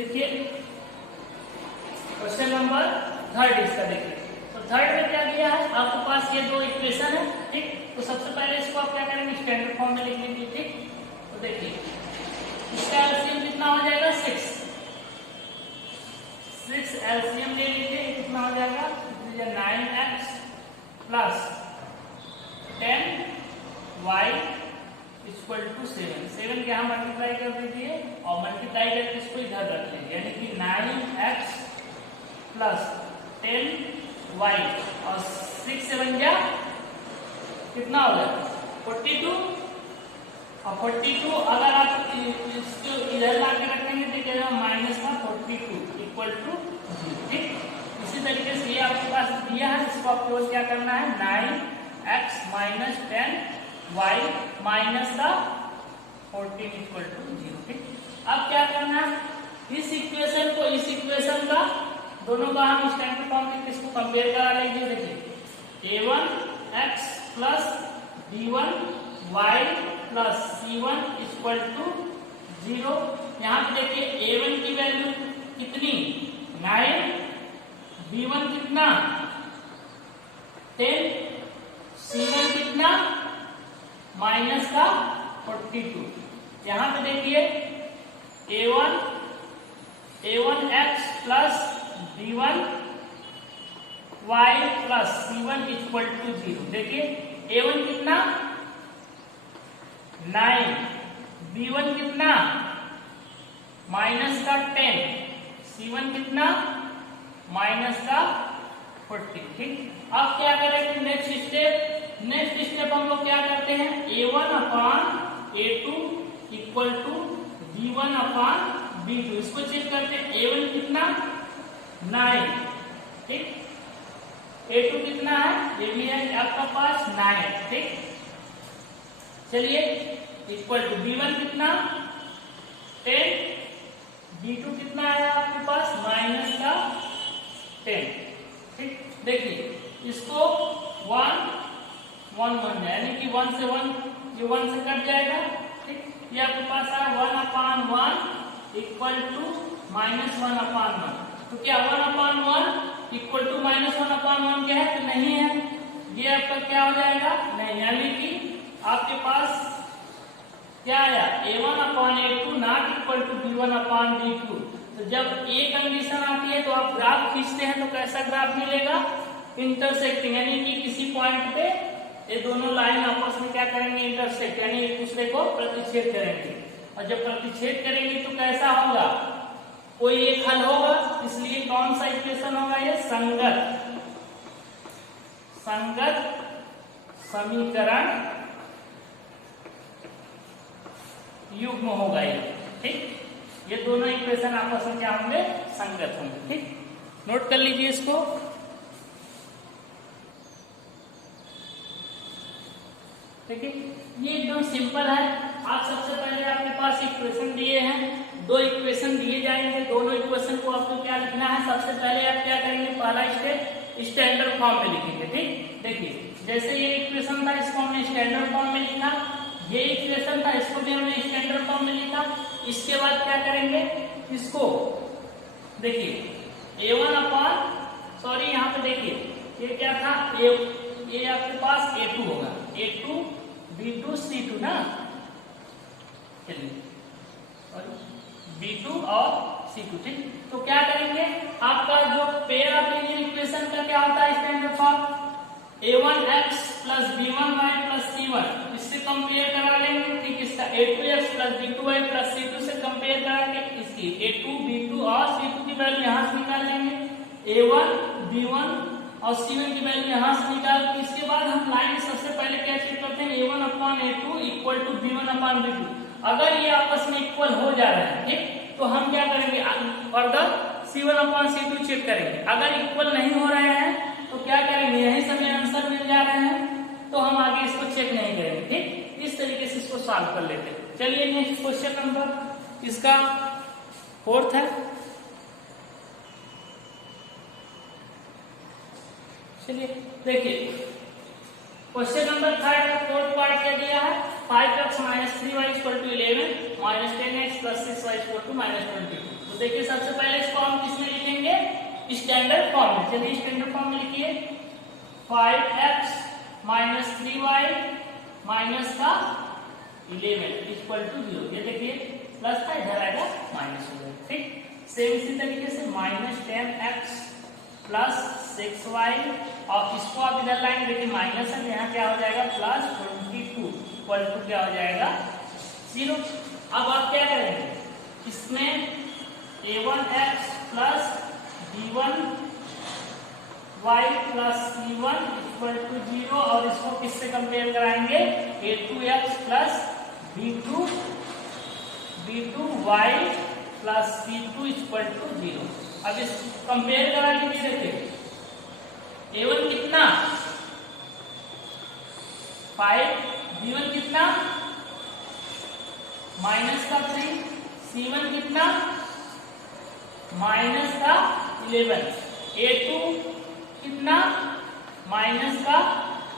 देखिए question number third इसका देखिए। तो थर्ड में क्या दिया है आपके पास, ये दो इक्वेशन है, ठीक। तो सबसे पहले इसको आप क्या करेंगे, स्टैंडर्ड फॉर्म में लिख लेंगे, ठीक। तो देखिए इसका एलसीएम कितना हो जाएगा, 6 एलसीएम ले लीजिए, कितना हो जाएगा 9x plus 10y equal to 7 के यहाँ मल्टीप्लाई कर दीजिए और मल्टीप्लाई करके इसको इधर रख लीजिए, यानी कि 9x प्लस 10y और 6 7 जा कितना हो जाएगा 42, और 42 अगर आप इसको इधर ला के रखेंगे तो क्या माइनस का 42 इक्वल टू 0, ठीक। इसी तरीके से ये आपके पास दिया है, इसको आपको क्या करना है 9x माइनस 10y माइनस का 14 इक्वल टू 0, ठीक। अब क्या करना है, इस इक्वेशन को इस इक्वेशन का दोनों का हम स्टैंडर्ड फॉर्म में किसको कंपेयर करा लेंगे, देखिए a1x plus b1y plus c1 equal to 0। यहाँ पे देखिए a1 की वैल्यू कितनी 9, b1 कितना 10, c1 कितना माइनस का 42। यहाँ पे देखिए a1x plus b1y plus c1 equal to 0। देखिए a1 कितना 9, b1 कितना माइनस का 10, c1 कितना माइनस का 40, ठीक। अब क्या करेंगे नेक्स्ट स्टेप हम लोग क्या करते हैं, a1 upon a2 equal to b1 upon b2, इसको चेक करते हैं। a1 कितना 9, ठीक, a2 कितना है, ये भी है आपका पास 9, ठीक। चलिए इक्वल टू b1 कितना 10, b2 कितना है आपके पास माइनस का 10, ठीक। देखिए इसको 1 1 1 यानी कि 1 से 1 ये 1 से कट जाएगा, ठीक। ये आपके पास है 1 अपान 1 इक्वल टू माइनस 1 अपान 1। तो क्या 1 अपान 1 इक्वल टू माइनस 1 अपान 1 क्या है, तो नहीं है, ये आपका क्या हो जाएगा नहीं, यानी कि आपके पास क्या आया a1 upon a2 not equal to b1 upon b2। तो जब ए कंडीशन आती है तो आप ग्राफ खींचते हैं तो कैसा ग्राफ मिलेगा, इंटरसेक्टिंग, यानी कि किसी पॉइंट पे ये दोनों लाइन आपस में क्या करेंगे इंटरसेक्ट, यानी एक दूसरे को प्रतिच्छेद करेंगे। और जब प्रतिच्छेद करेंगे तो कैसा होगा, कोई एक हल होगा, इसलिए कौन सा इक्वेशन होगा, ये संगत समीकरण युग्म होगा ये, ठीक। ये दोनों इक्वेशन आपस में क्या होंगे, संगत होंगे, ठीक। नोट कर लीजिए इसको। ठीक है, ये एकदम सिंपल है। आप सबसे पहले आपके पास इक्वेशन दिए हैं, दो इक्वेशन दिए जाएंगे, दोनों इक्वेशन को आपको क्या लिखना है, सबसे पहले आप क्या करेंगे, पहला स्टेप स्टैंडर्ड फॉर्म में लिखेंगे, ठीक। देखिए जैसे ये इक्वेशन था इसको हमने स्टैंडर्ड फॉर्म में लिखा, ये इक्वेशन था इसको भी हमने स्टैंडर्ड फॉर्म में लिखा। इसके बाद क्या करेंगे, इसको देखिए a1 अपान सॉरी यहाँ पे देखिए ये क्या था, ये आपके पास a2 होगा, a2 b2 c2 ना, चलिए b2 और c2, ठीक। तो क्या करेंगे, आपका जो पेयर ऑफ लीनियर इक्वेशन का क्या होता है standard form, a1x plus b1y plus c1, इससे कंपेयर करा लेंगे, ठीक। इसका a2x plus b2y plus c2 से कंपेयर करा के इसकी a2 b2 और c2 की वैल्यू यहाँ से निकाल लेंगे, a1 b1 और c1 की वैल्यू यहाँ से निकाल के इसके बाद हम लाइन सबसे पहले क्या चेक करते हैं, a1 upon a2 equal to b1 upon b2। अगर ये आपस में इक्वल हो जा रहा है, ठीक, तो हम क्या करेंगे, further c1 upon c2 check करेंगे। अगर इक्वल नहीं हो रहे हैं तो क्या करेंगे, यही समय आंसर मिल जा रहे हैं तो हम आगे इसको चेक नहीं करेंगे, ठीक। इस तरीके से इसको सॉल्व कर लेते हैं। चलिए नेक्स्ट क्वेश्चन नंबर इसका फोर्थ है। चलिए देखिए क्वेश्चन नंबर थर्ड का फोर्थ पार्ट क्या दिया है, 5x minus 3y equal to 11 minus 10x plus 6y equal to minus 22। तो देखिए सबसे पहले इसको हम किसमें लिखेंगे, स्टैंडर्ड फॉर्म में। चलिए स्टैंडर्ड फॉर्म में लिखिए 5x माइनस 3y माइनस का 11 इक्वल टू 0। ये देखिए प्लस था, इधर आएगा माइनस हो जाएगा। ठीक, सेम इसी तरीके से माइनस 10x प्लस 6y, और इसको आप इधर लाएंगे, देखिए माइनस है, यहाँ क्या हो जाएगा प्लस 22 इक्वल टू क्या हो जाएगा 0। अब आप क्या करेंगे, इसमें a1x plus b1y plus c1 equal to 0, और इसको किससे कंपेयर कराएंगे, a2x plus b2y plus c2 equal to 0। अब इस कंपेयर करा लीजिए, देखिए a1 कितना 5, b1 कितना माइनस का 3, c1 कितना माइनस का 11, a2 कितना माइनस का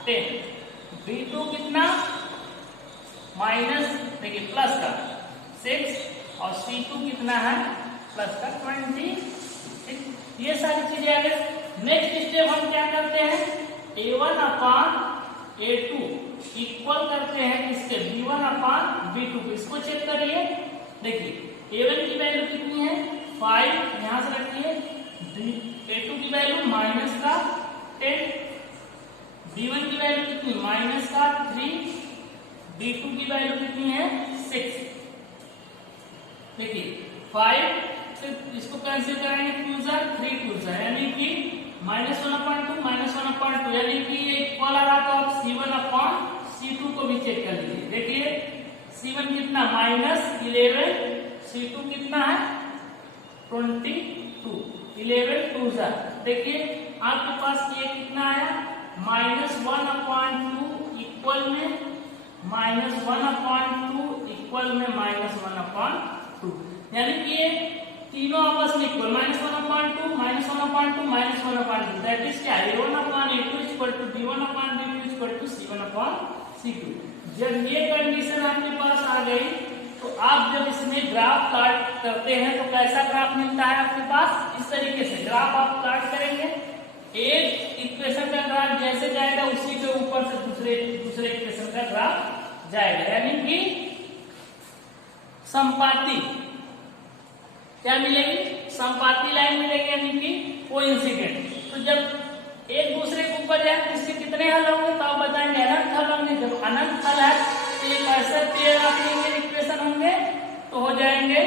10, b2 कितना माइनस देखिए प्लस का 6, और c2 कितना है प्लस का 20। ये सारी चीजें आ गई। नेक्स्ट स्टेप हम क्या करते हैं, a1 अपान a2 इक्वल करते हैं इसके b1 अपान b2 को। इसको चेक करिए, देखिए a1 की वैल्यू कितनी है 5, यहां से रखिए, a2 की वैल्यू माइनस का 10, b1 की वैल्यू कितनी माइनस का 3, b2 की वैल्यू कितनी है 6। देखिए 5 इसको कैंसिल करेंगे, 2 जा 3 2 जा, यानी कि -1/2 -1/2, यानी कि ये इक्वल आ रहा, तो आप c1 अपॉन c2 को भी चेक कर लीजिए। देखिए c1 कितना -11, c2 कितना है 22, 11 2 जा। देखिए आपके पास ये कितना आया -1/2 इक्वल में -1/2 इक्वल में -1/2, यानी कि ये तीनों आपस में इक्वल, -1/2 -1/2 -1/2, दैट इज क्या a1/a2 equal to b1/b2 equal to c1/c2। जब ये कंडीशन आपके पास आ गई, तो आप जब इसमें ग्राफ प्लॉट करते हैं तो कैसा ग्राफ मिलता है आपके पास, इस तरीके से ग्राफ आप प्लॉट करेंगे। एक इक्वेशन का ग्राफ जैसे जाएगा उसी के ऊपर से दूसरे इक्वेशन का ग्राफ जाएगा, यानी कि संपाती क्या मिलेगी, संपाती लाइन मिलेगी, यानी कि कोइंसिडेंट। तो जब एक दूसरे के ऊपर जाए तो इसके कितने हल होंगे, तो आप बताएंगे अनंत हल होंगे। जब अनंत हल है तो ये कैसे पेयर ऑफ लीनियर इक्वेशन होंगे, तो हो जाएंगे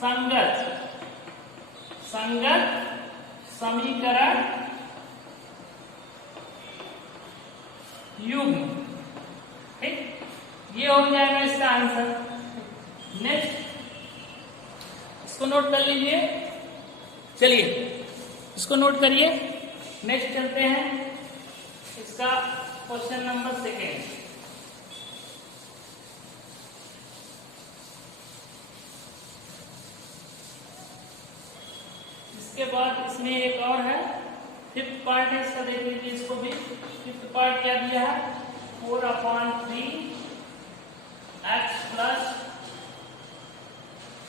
संगत समीकरण युग्म। ठीक, ये हो जाएगा इसका आंसर। नेक्स्ट इसको नोट कर लीजिए, चलिए इसको नोट करिए। नेक्स्ट चलते हैं, इसका क्वेश्चन नंबर 2। इसके बाद इसमें एक और है, 5th पार्ट है इसका, देख लीजिए इसको भी। 5th पार्ट क्या दिया है 4/3 x plus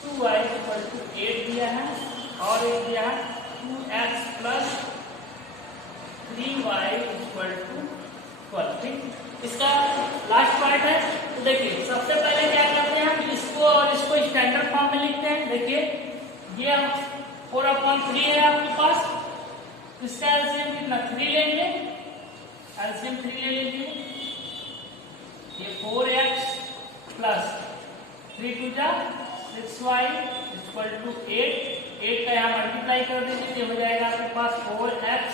2y equal to 8 दिया है, और एक दिया है 2x plus 3y equal to 12। ठीक, इसका लास्ट पार्ट है। तो देखिए सबसे पहले क्या करते हैं हम, इसको और इसको स्टैंडर्ड फॉर्म में लिखते हैं। देखिए ये 4/3 है आपके पास, इसका एलसीएम कितना 3 लेंगे, एलसीएम 3 ले लीजिए। ये 4x प्लस 3 2 जा 6y इक्वल टू 8 का यहाँ मल्टीप्लाई कर दीजिए, ये हो जाएगा आपके पास 4x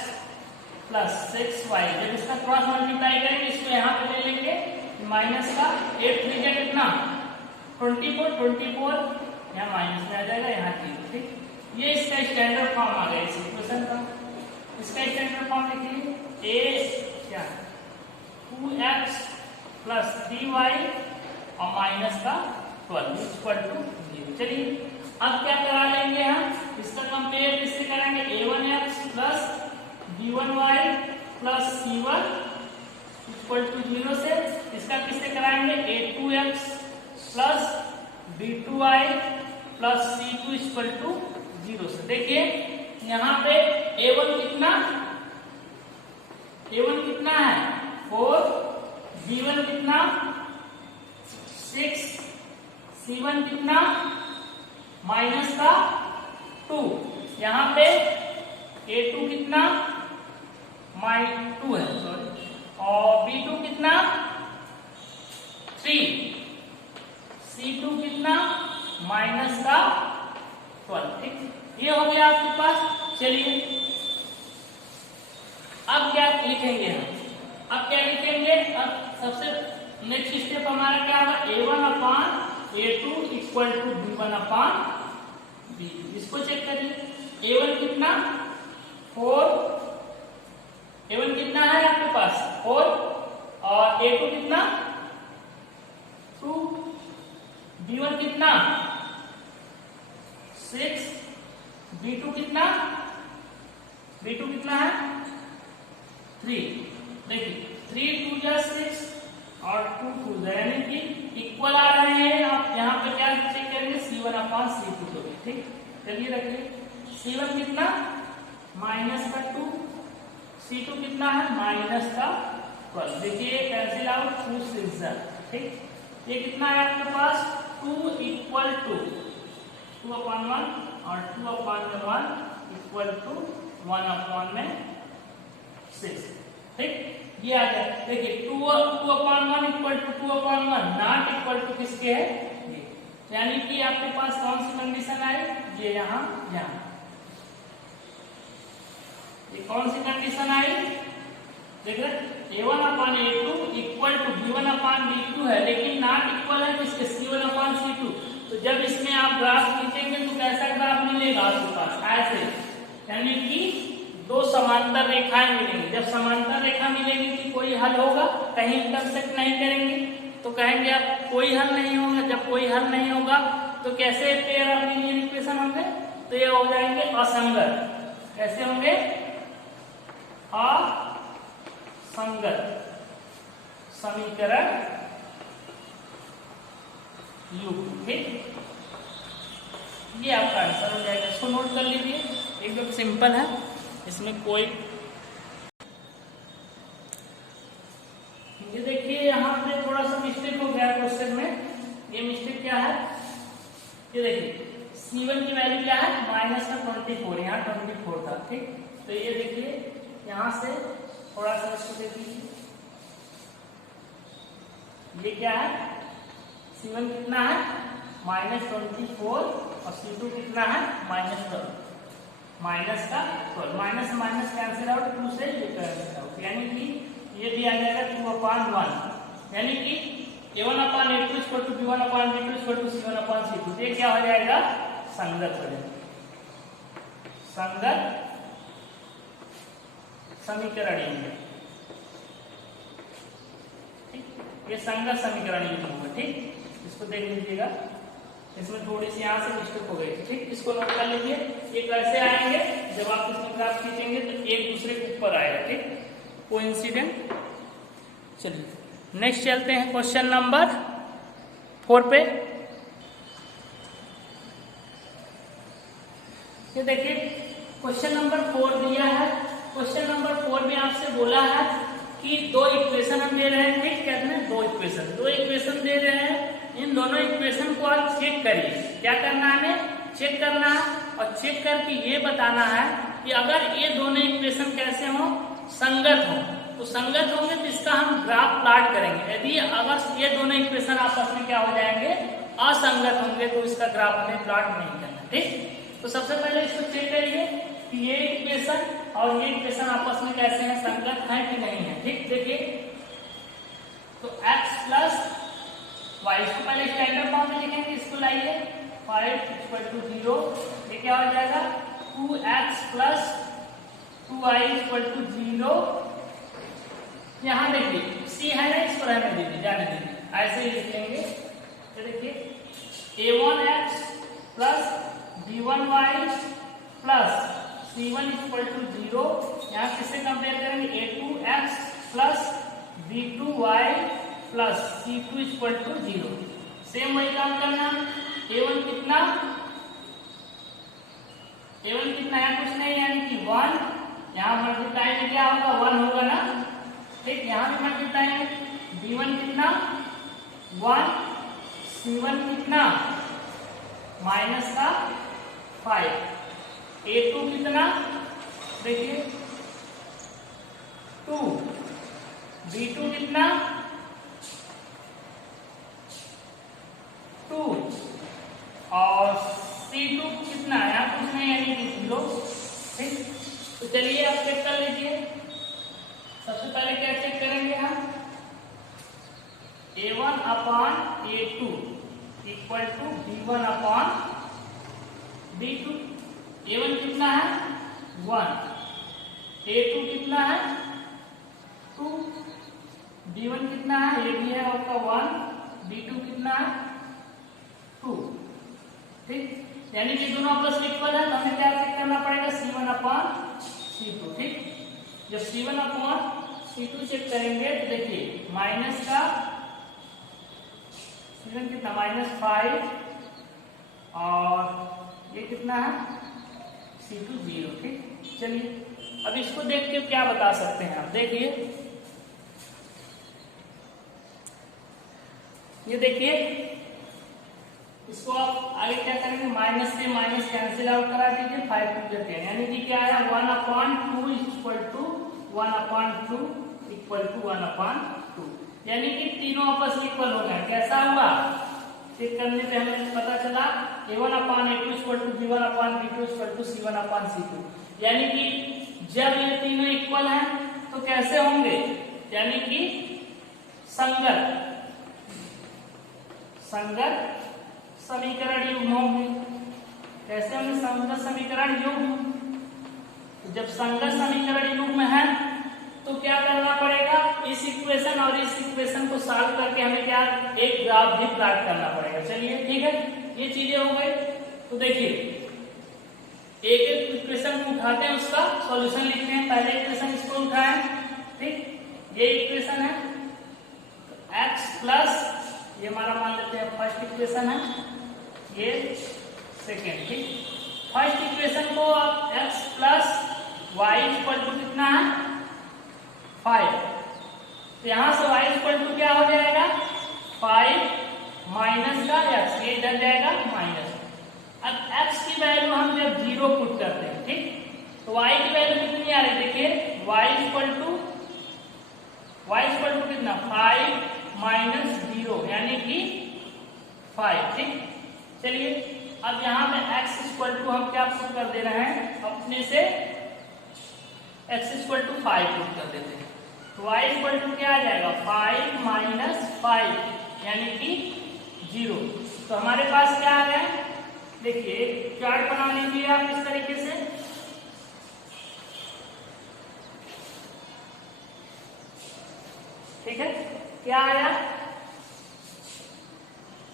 प्लस 6y। जब इसका क्रॉस मल्टीप्लाई करेंगे इसको यहाँ पे ले लेंगे माइनस का 8 3 जा कितना 24 यहाँ माइनस में आ जाएगा, यहाँ 0। ठीक, ये इसका स्टैंडर्ड फॉर्म आ गया इस इक्वेशन का। इसका स्टैंडर्ड फॉर्म लिखिए, a क्या 2x प्लस 3y और माइनस का 12 इक्वल टू 0। चलिए अब क्या करा लेंगे हम, इसका कंपेयर किससे करेंगे, a1x plus b1y plus c1 equal to 0 से। इसका किससे कराएंगे, a2x plus b2y plus c2 equal to 0 से। देखिए यहाँ पे a1 कितना है 4, b1 कितना 6, c1 कितना माइनस का 2, यहाँ पे a2 कितना -2 है सॉरी, और b2 कितना 3, c2 कितना माइनस का 12। ठीक, ये हो गया आपके पास। चलिए अब क्या लिखेंगे हम, अब क्या लिखेंगे, अब सबसे नेक्स्ट स्टेप हमारा क्या होगा, a1 upon a2 equal to b1 upon b2। इसको चेक करिए, a1 कितना 4, a1 कितना है आपके पास 4 और a2 कितना 2, b1 कितना 6, b2 कितना है 3। देखिए 3 2 जा 6 और 2 2 जा, यानी कि इक्वल आ रहे हैं। आप यहाँ पे क्या चेक करेंगे, c1 अपान c2 को। ठीक, चलिए रखिए, c1 कितना माइनस का 2, c2 कितना है माइनस का 12। देखिए कैंसिल आउट, 2 6 जा। ठीक, ये कितना है आपके पास 2 इक्वल टू 2 अपान 1 और 2 अपान 1 इक्वल टू 1 अपान में 6। ठीक, ये आ गया। देखिए 2 upon 1 equal to 2 upon 1 not equal to किसके है, ये, यानी कि आपके पास कौन सी कंडीशन आई, ये यहाँ ये कौन सी कंडीशन आई, देख रहे a1 upon a2 equal to b1 upon b2 है, लेकिन नॉट इक्वल है किसके, c1 अपान c2। तो जब इसमें आप ग्राफ खींचेंगे तो कैसा ग्राफ मिलेगा आपके पास, ऐसे, यानी कि दो समांतर रेखाएं मिलेंगी। जब समांतर रेखा मिलेगी कि कोई हल होगा, कहीं इंटरसेक्ट नहीं करेंगे तो कहेंगे आप कोई हल नहीं होगा। जब कोई हल नहीं होगा तो कैसे पेयर ऑफ लीनियर इक्वेशन होंगे, तो ये हो जाएंगे असंगत। कैसे होंगे, असंगत समीकरण युग्म। ठीक, ये आपका आंसर हो जाएगा। इसको नोट कर लीजिए, एकदम सिंपल है, इसमें कोई, ये देखिए यहाँ पे थोड़ा सा मिस्टेक हो गया क्वेश्चन में। ये मिस्टेक क्या है, ये देखिए c1 की वैल्यू क्या है -24, यहाँ 24 था। ठीक, तो ये देखिए यहाँ से थोड़ा सा इसको देख लीजिए, ये क्या है, c1 कितना है -24 और c2 कितना है -12, माइनस का 12, माइनस माइनस कैंसिल आउट, 2 से ये कैंसिल आउट, यानी कि ये भी आ जाएगा 2 अपान 1, यानी कि a1 upon a2 equal to b1 upon b2 equal to c1 upon c2। ये क्या हो जाएगा, संगत हो जाएगा, संगत समीकरण युग्म। ठीक, ये संगत समीकरण युग्म होगा। ठीक, इसको देख लीजिएगा, इसमें थोड़ी सी यहाँ से मिस्टेक हो गई। ठीक, इसको नोट कर लीजिए। ये कैसे आएंगे, जब आप इसमें ग्राफ खींचेंगे तो एक दूसरे के ऊपर आएगा। ठीक, कोइंसिडेंट। चलिए नेक्स्ट चलते हैं क्वेश्चन नंबर 4 पे। ये देखिए क्वेश्चन नंबर 4 दिया है। क्वेश्चन नंबर 4 में आपसे बोला है कि दो इक्वेशन हम दे रहे हैं। ठीक, कहते हैं दो इक्वेशन दे रहे हैं। इन दोनों इक्वेशन को आप चेक करिए। क्या करना है, हमें चेक करना है और चेक करके ये बताना है कि अगर ये दोनों इक्वेशन कैसे हो, संगत हो, तो संगत होंगे तो इसका हम ग्राफ प्लॉट करेंगे। यदि अगर ये दोनों इक्वेशन आपस में क्या हो जाएंगे, असंगत होंगे, तो इसका ग्राफ हमें प्लॉट नहीं करना। ठीक, तो सबसे पहले इसको चेक करिए कि ये इक्वेशन और ये इक्वेशन आपस में कैसे हैं, संगत है कि नहीं है। ठीक, देखिए तो x प्लस वाई, इसको पहले स्टैंडर्ड फॉर्म में लिखेंगे। इसको लाइए 5 इक्वल टू 0, ये क्या हो जाएगा 2x plus 2y equal to 0। यहाँ देखिए c है ना, इसको रहने दीजिए, जाने दीजिए, ऐसे ही लिखेंगे। तो देखिए a1x plus b1y plus c1 equal to 0। यहाँ किससे कंपेयर करेंगे, a2x plus b2y plus C2 equal to 0। Same वही काम करना। A1 कितना, A1 कितना है, कुछ नहीं यानी कि 1, यहाँ मल्टीप्लाई में क्या होगा 1 होगा ना, ठीक, यहाँ भी मल्टीप्लाई में B1 कितना 1, C1 कितना माइनस का 5, A2 कितना देखिए 2, B2 कितना 2 और C2 कितना, यहाँ कुछ नहीं यानी कि 0, ठीक। तो चलिए आप चेक कर लीजिए। सबसे पहले क्या चेक करेंगे हम, A1 upon A2 equal to B1 upon B2। A1 कितना है 1, A2 कितना है 2, B1 कितना है, ये भी है आपका 1, B2 कितना है 2, ठीक। यानी कि दोनों आपस में इक्वल है, तो हमें क्या चेक करना पड़ेगा C1 अपॉन C2, ठीक। जब C1 अपॉन C2 चेक करेंगे तो देखिए माइनस का C1 कितना -5 और ये कितना है C2 0, ठीक। चलिए अब इसको देख के क्या बता सकते हैं आप, देखिए ये देखिए, इसको आप आगे क्या करेंगे, माइनस से माइनस कैंसिल आउट करा दीजिए, 5 2 10, यानी कि क्या है 1/2 इक्वल टू 1/2 इक्वल टू 1/2, यानी कि तीनों आपस में इक्वल हो गए। कैसा हुआ, चेक करने पे हमें पता चला A1/A2 equal to B1/B2 equal to C1/C2, यानी कि जब ये तीनों इक्वल हैं तो कैसे होंगे, यानी कि संगत समीकरण युग्म होंगे। कैसे होंगे, संगत समीकरण युग्म। तो जब संगत समीकरण युग्म है तो क्या करना पड़ेगा, इस इक्वेशन और इस इक्वेशन को सॉल्व करके हमें क्या एक ग्राफ भी प्लॉट करना पड़ेगा। चलिए ठीक है, ये चीजें हो गई। तो देखिए एक एक इक्वेशन को उठाते हैं, उसका सॉल्यूशन लिखते हैं। पहले इक्वेशन इसको उठाएं, ठीक, ये इक्वेशन है x प्लस, ये हमारा मान लेते हैं फर्स्ट इक्वेशन है, ये सेकेंड, ठीक। फर्स्ट इक्वेशन को आप x plus y equal to कितना है 5, तो यहां से y इक्वल टू क्या हो जाएगा 5 माइनस का x, ये इधर जाएगा माइनस। अब x की वैल्यू हम जब 0 पुट करते हैं, ठीक, तो y की वैल्यू कितनी आ रही है, देखिए y इक्वल टू कितना 5 माइनस 0 यानी कि 5, ठीक। चलिए अब यहाँ पे x इक्वल टू हम क्या पुट कर दे रहे हैं, अपने से x इक्वल टू 5 पुट कर देते हैं, तो y इक्वल टू क्या आ जाएगा 5 माइनस 5 यानी कि 0। तो हमारे पास क्या आ गया, देखिए चार्ट बना लीजिए आप इस तरीके से, ठीक है। क्या आया,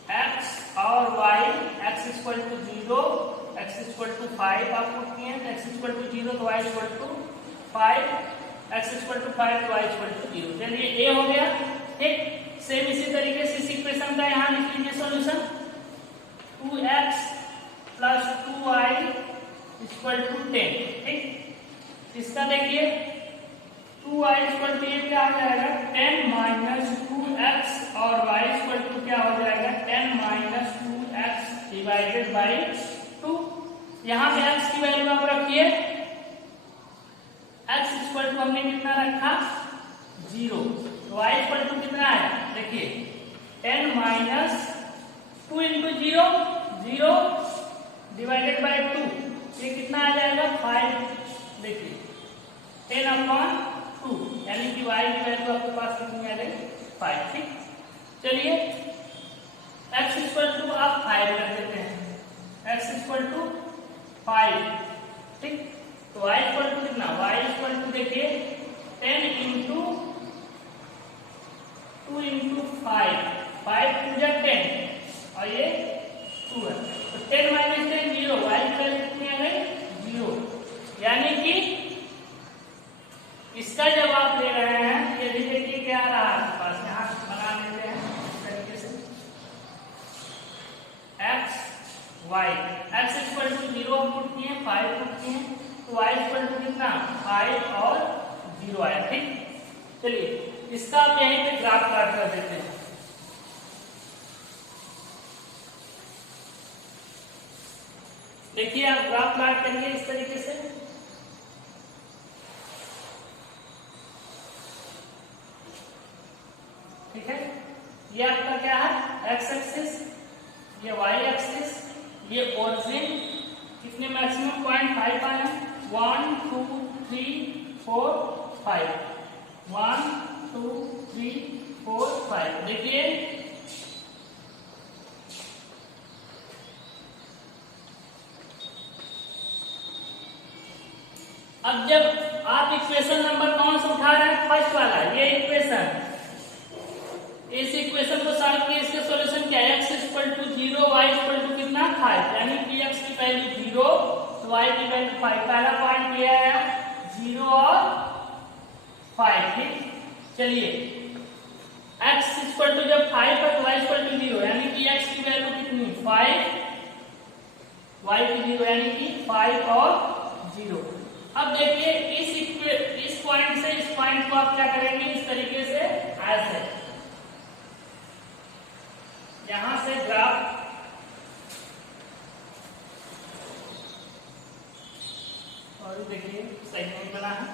x और y, x equal to 0, x equal to 5 आप पुट किए, x इक्वल टू 0 तो y equal to 5, x equal to 5 तो y इक्वल टू 0। चलिए a हो गया, ठीक। सेम इसी तरीके से इस इक्वेशन का यहाँ लिख लीजिए solution, 2x plus 2y equal to 10, ठीक। इसका देखिए 2y इक्वल टू ये क्या आ जाएगा 10 माइनस 2x और y इक्वल टू क्या हो जाएगा 10 माइनस 2x डिवाइडेड बाई 2। यहाँ पे x की वैल्यू आप रखिए, x इक्वल टू हमने कितना रखा 0, तो y इक्वल टू कितना है, देखिए 10 माइनस 2 इंटू 0 0 डिवाइडेड बाई 2, ये कितना आ जाएगा 5, देखिए 10/2 यानी कि y की वैल्यू आपके पास कितनी आ गई 5, ठीक। चलिए x इक्वल टू आप 5 रख देते हैं, x इक्वल टू 5, ठीक। तो y इक्वल टू कितना, y इक्वल टू देखिए 10 इंटू 2 इंटू 5, 5 टू जा 10 और ये 2 है, तो 10 माइनस 10 0, y की वैल्यू कितनी आ गई 0, यानी कि इसका जब आप ले रहे हैं, ये देखिए क्या आ रहा है आपके पास, यहाँ बना y x equal to 0 put किए 5 पुट किए तो y इक्वल टू कितना 5 और 0 आया। ठीक, चलिए इसका आप यहीं पे ग्राफ काट कर देते हैं। देखिए आप ग्राफ प्लॉट करेंगे इस तरीके से, ठीक है। ये आपका क्या है एक्स एक्सिस, ये वाई एक्सिस, ये ओरिजिन कितने मैक्सिमम 0.5 आया 1 2 3 4 5 1 2 3 4 5। देखिए अब जब आप इक्वेशन नंबर कौन सा उठा रहे हैं फर्स्ट वाला ये इक्वेशन, इस इक्वेशन को सॉल्व किए इसके सॉल्यूशन क्या है x equal to 0 y equal to कितना 5 यानी कि x की वैल्यू 0 तो y की वैल्यू 5। पहला पॉइंट ये है 0 और 5। ठीक, चलिए x इक्वल टू जब 5 है तो y इक्वल टू 0 यानी कि x की वैल्यू कितनी 5 y की 0 यानी कि 5 और 0। अब देखिए इस पॉइंट से इस पॉइंट को आप क्या करेंगे इस तरीके से ऐसे यहां से ग्राफ और देखिए सही नहीं बना है।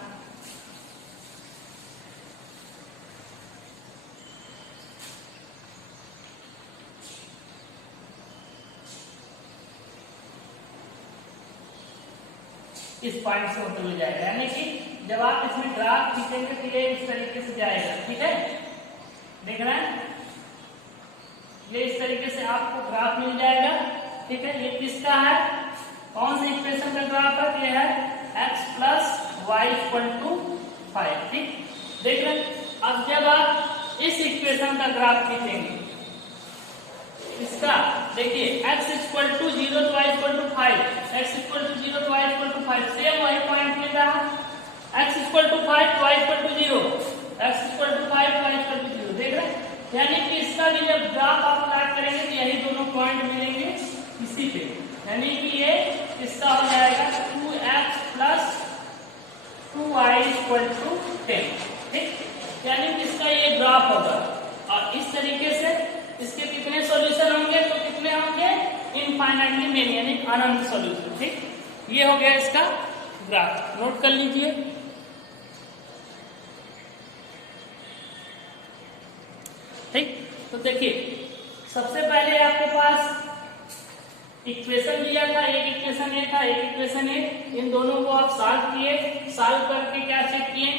इस पॉइंट से होते हुए जाएगा यानी कि जब आप इसमें ग्राफ खींचेंगे तो ये इस तरीके से जाएगा। ठीक है, देख रहे हैं ये इस तरीके से आपको ग्राफ मिल जाएगा। ठीक है, ये किसका है कौन से इक्वेशन का ग्राफ है, ये है x plus y equal to 5। ठीक, देख रहे हैं अब जब आप इस इक्वेशन का ग्राफ खींचेंगे इसका देखिए x इक्वल टू 0 तो y equal to 5, x equal to 0 तो y इक्वल टू 5, सेम वही पॉइंट मिल रहा है x इक्वल टू 5 तो y equal to 0, x equal to 5 तो y इक्वल टू 0। देख रहे हैं यानी कि इसका भी जब ग्राफ आप प्लॉट करेंगे तो यही दोनों पॉइंट मिलेंगे इसी पे, यानी कि ये इसका हो जाएगा 2x plus 2y equal to 10। ठीक, यानी कि इसका ये ग्राफ होगा और इस तरीके से इसके कितने सॉल्यूशन होंगे तो कितने होंगे इनफाइनाइटली मेनी यानी अनंत सॉल्यूशन। ठीक, ये हो गया इसका ग्राफ, नोट कर लीजिए। ठीक, तो देखिए सबसे पहले आपके पास इक्वेशन दिया था, एक इक्वेशन ए था एक इक्वेशन ए, इन दोनों को आप सॉल्व किए, सॉल्व करके क्या चेक किए